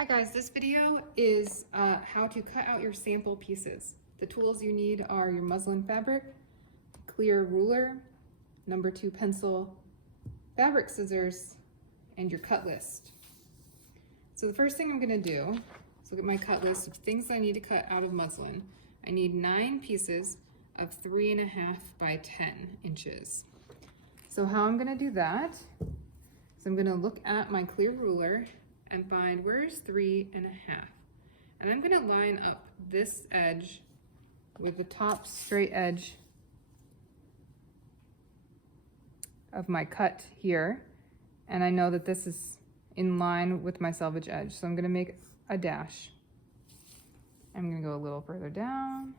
Hi guys, this video is how to cut out your sample pieces. The tools you need are your muslin fabric, clear ruler, number 2 pencil, fabric scissors, and your cut list. So the first thing I'm going to do is look at my cut list of things I need to cut out of muslin. I need 9 pieces of 3.5 by 10 inches. So how I'm going to do that is I'm going to look at my clear ruler and find where's 3.5. And I'm gonna line up this edge with the top straight edge of my cut here. And I know that this is in line with my selvage edge. So I'm gonna make a dash. I'm gonna go a little further down.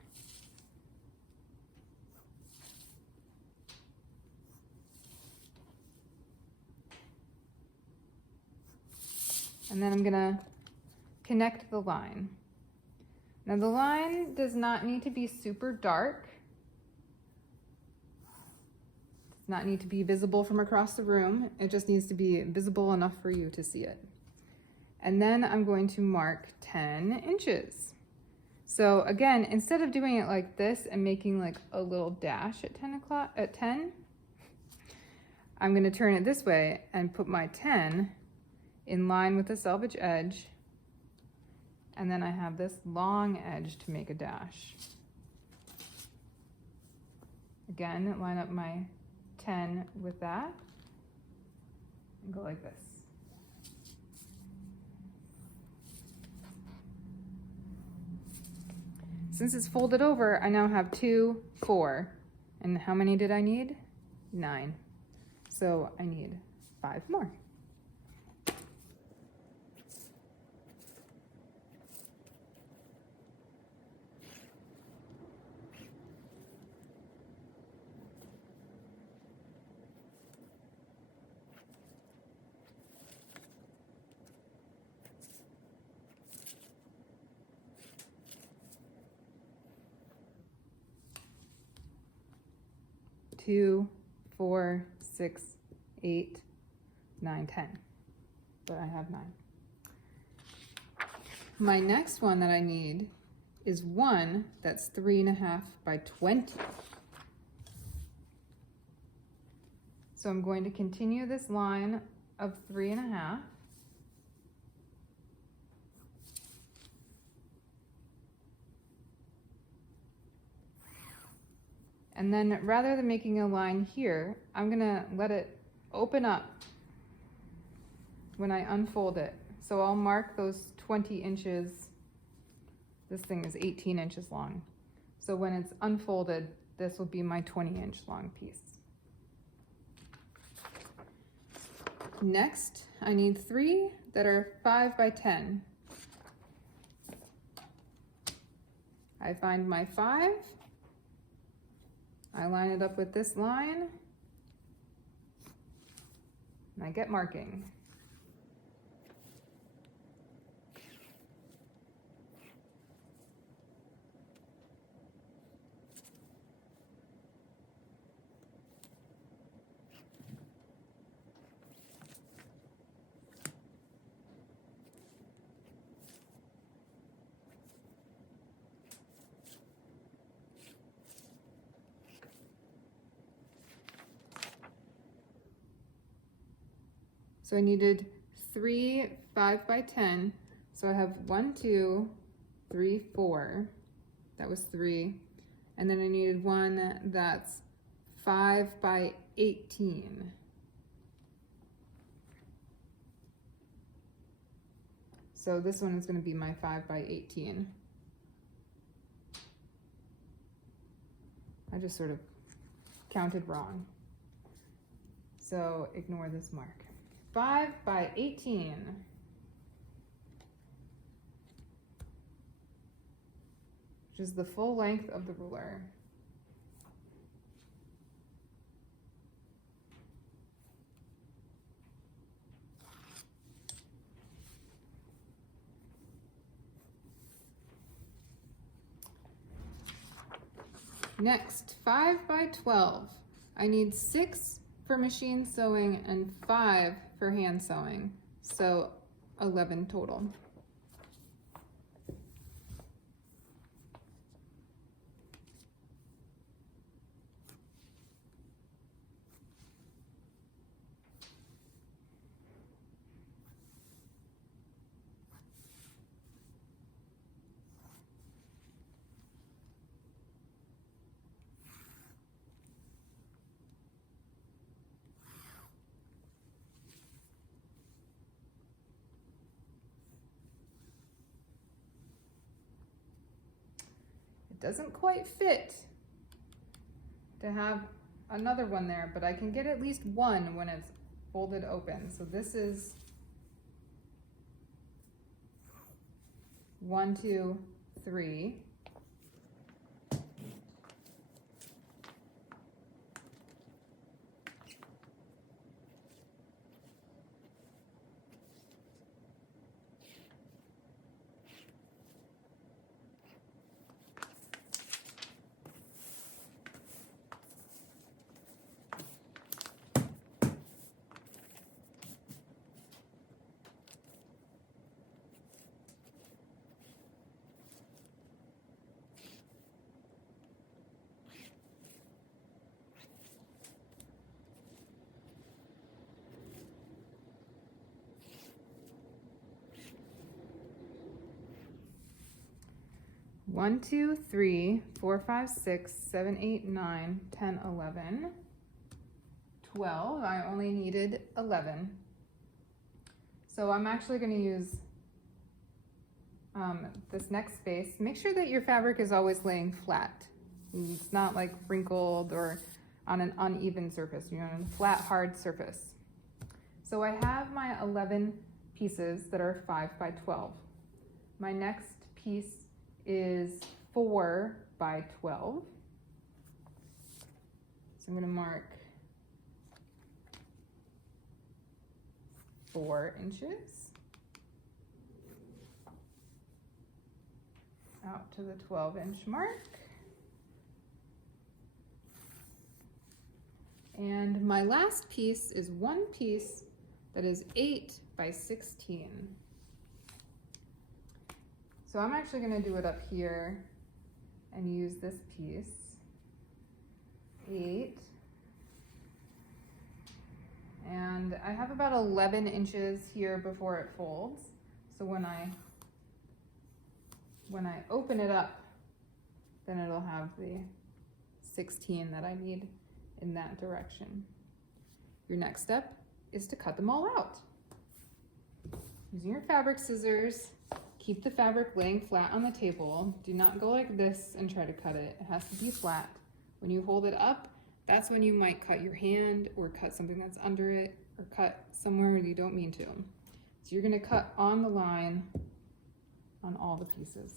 And then I'm gonna connect the line. Now the line does not need to be super dark. It does not need to be visible from across the room. It just needs to be visible enough for you to see it. And then I'm going to mark 10 inches. So again, instead of doing it like this and making like a little dash at 10, I'm gonna turn it this way and put my 10 in line with the selvage edge, and then I have this long edge to make a dash. Again, line up my 10 with that and go like this. Since it's folded over, I now have 2, 4, and how many did I need? 9. So I need 5 more. Two, 4, 6, 8, 9, 10. But I have 9. My next one that I need is one that's 3.5 by 20. So I'm going to continue this line of 3.5. And then rather than making a line here, I'm gonna let it open up when I unfold it. So I'll mark those 20 inches. This thing is 18 inches long. So when it's unfolded, this will be my 20-inch long piece. Next, I need 3 that are 5 by 10. I find my 5. I line it up with this line, and I get marking. So I needed 3 5 by 10. So I have 1, 2, 3, 4. That was 3. And then I needed one that's 5 by 18. So this one is going to be my 5 by 18. I just sort of counted wrong. So ignore this mark. 5 by 18. Which is the full length of the ruler. Next, 5 by 12. I need 6 for machine sewing and 5 for hand sewing, so 11 total. doesn't quite fit to have another one there, but I can get at least one when it's folded open. So this is 1, 2, 3. One, 2, 3, 4, 5, 6, 7, 8, 9, 10, 11, 12. I only needed 11. So I'm actually going to use this next space. Make sure that your fabric is always laying flat. It's not like wrinkled or on an uneven surface, you know, on a flat, hard surface. So I have my 11 pieces that are 5 by 12. My next piece is 4 by 12. So I'm going to mark 4 inches out to the 12-inch mark. And my last piece is one piece that is 8 by 16. So I'm actually going to do it up here and use this piece, 8. And I have about 11 inches here before it folds. So when I open it up, then it'll have the 16 that I need in that direction. Your next step is to cut them all out. Using your fabric scissors, keep the fabric laying flat on the table. Do not go like this and try to cut it. It has to be flat. When you hold it up, that's when you might cut your hand or cut something that's under it or cut somewhere you don't mean to. So you're going to cut on the line on all the pieces.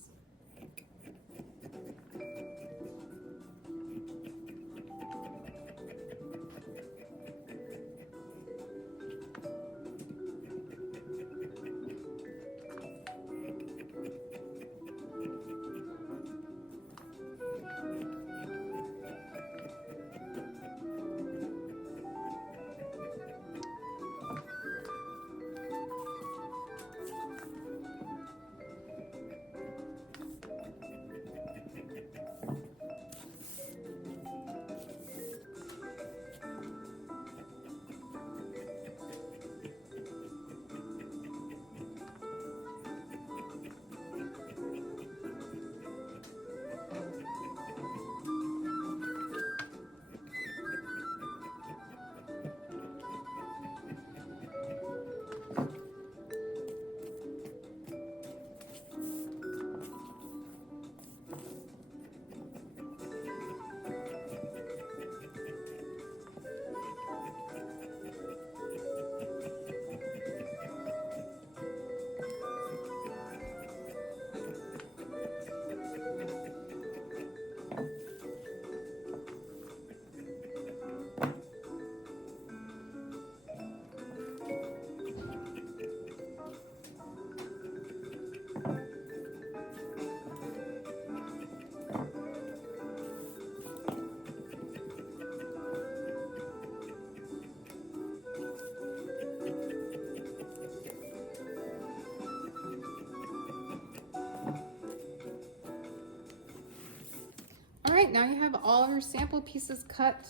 All right, now you have all of your sample pieces cut.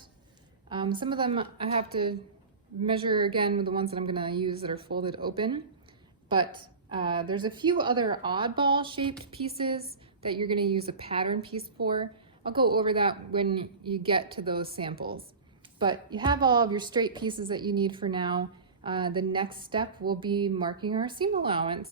Some of them I have to measure again with the ones that I'm gonna use that are folded open, but there's a few other oddball shaped pieces that you're gonna use a pattern piece for. I'll go over that when you get to those samples. But you have all of your straight pieces that you need for now. The next step will be marking our seam allowance.